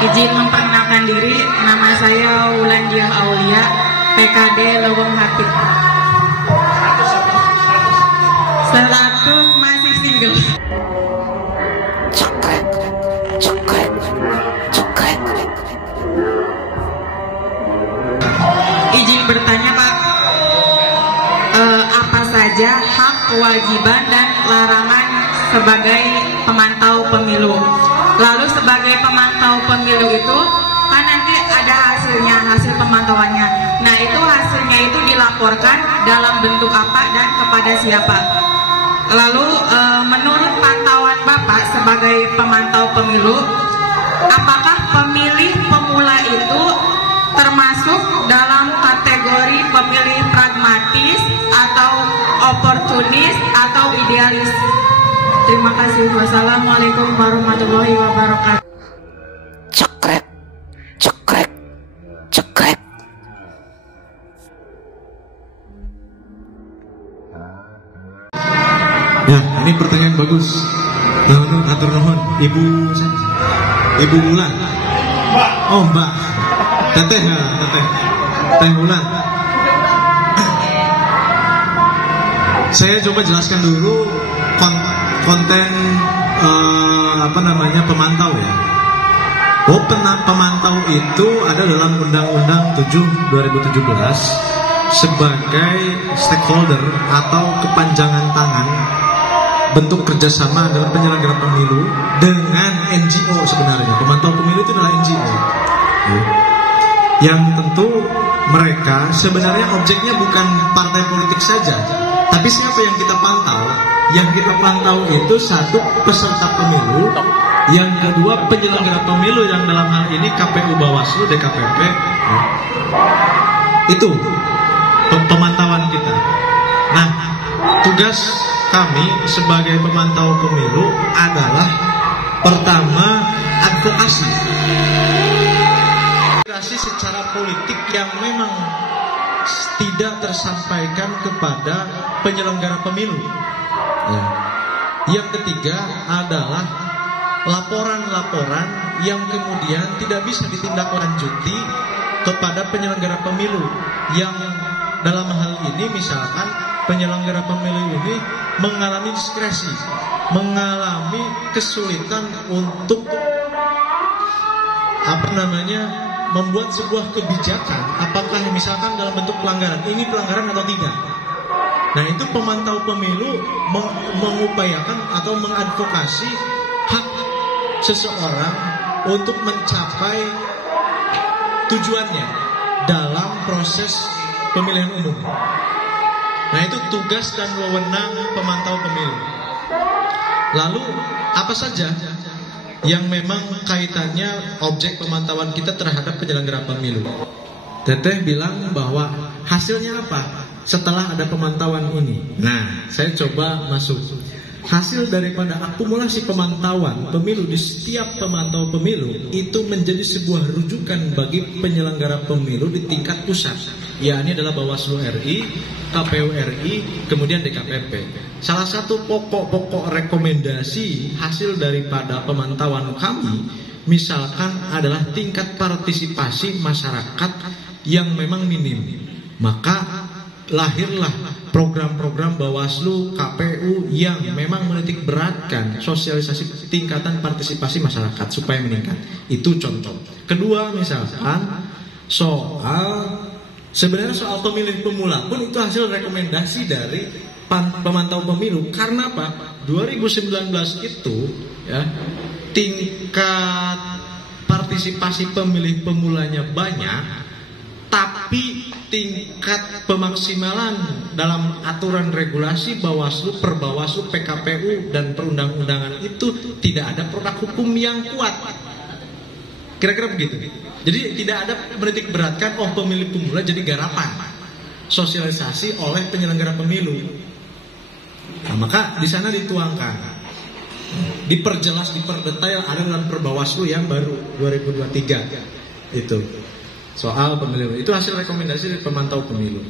Izin memperkenalkan diri, nama saya Wulandiah Aulia, PKD Lowong Hapit. Status masih single. Izin bertanya Pak, apa saja hak, kewajiban, dan larangan sebagai pemantau pemilu? Lalu sebagai pemantau pemilu itu kan nanti ada hasilnya, hasil pemantauannya. Nah itu hasilnya itu dilaporkan dalam bentuk apa dan kepada siapa? Lalu menurut pantauan Bapak sebagai pemantau pemilu, apakah pemilih pemula itu termasuk dalam kategori pemilih pragmatis atau oportunis atau idealis? Terima kasih. Wassalamualaikum warahmatullahi wabarakatuh. Cekrek, cekrek, cekrek. Ya, ini pertanyaan bagus. Atur nuhun, Ibu Mulan. Oh, Mbak. Teteh ya, Teteh Mulan. Saya coba jelaskan dulu konten pemantau ya. Pemantau itu ada dalam Undang-Undang 7 2017 sebagai stakeholder atau kepanjangan tangan bentuk kerjasama dalam penyelenggara pemilu dengan NGO. Sebenarnya pemantau pemilu itu adalah NGO yang tentu mereka sebenarnya objeknya bukan partai politik saja, tapi siapa yang kita pantau? Yang kita pantau itu satu, peserta pemilu, yang kedua penyelenggara pemilu yang dalam hal ini KPU, Bawaslu, DKPP. Itu pemantauan kita. Nah, tugas kami sebagai pemantau pemilu adalah pertama advokasi secara politik yang memang tidak tersampaikan kepada penyelenggara pemilu. Ya. Yang ketiga adalah laporan-laporan yang kemudian tidak bisa ditindaklanjuti kepada penyelenggara pemilu, yang dalam hal ini misalkan penyelenggara pemilu ini mengalami diskresi, mengalami kesulitan untuk membuat sebuah kebijakan, apakah misalkan dalam bentuk pelanggaran, ini pelanggaran atau tidak. Nah itu pemantau pemilu mengupayakan atau mengadvokasi hak seseorang untuk mencapai tujuannya dalam proses pemilihan umum. Nah itu tugas dan wewenang pemantau pemilu. Lalu apa saja yang memang kaitannya objek pemantauan kita terhadap penyelenggara pemilu? Teteh bilang bahwa hasilnya apa setelah ada pemantauan ini. Nah, saya coba masuk. Hasil daripada akumulasi pemantauan pemilu di setiap pemantau pemilu itu menjadi sebuah rujukan bagi penyelenggara pemilu di tingkat pusat, yakni adalah Bawaslu RI, KPU RI, kemudian DKPP. Salah satu pokok-pokok rekomendasi hasil daripada pemantauan kami misalkan adalah tingkat partisipasi masyarakat yang memang minim. Maka lahirlah program-program Bawaslu, KPU yang memang menitik beratkan sosialisasi tingkatan partisipasi masyarakat supaya meningkat. Itu contoh. Kedua misalkan sebenarnya soal pemilih pemula pun itu hasil rekomendasi dari pemantau pemilu. Karena apa? 2019 itu ya, tingkat partisipasi pemilih pemulanya banyak, tapi tingkat pemaksimalan dalam aturan regulasi Bawaslu, Perbawaslu, PKPU dan perundang-undangan itu tidak ada produk hukum yang kuat. Kira-kira begitu. Jadi tidak ada menitik beratkan pemilih pemula jadi garapan sosialisasi oleh penyelenggara pemilu. Nah, maka di sana dituangkan, diperjelas, diperdetail ada dalam Perbawaslu yang baru 2023 itu soal pemilu. Itu hasil rekomendasi dari pemantau pemilu.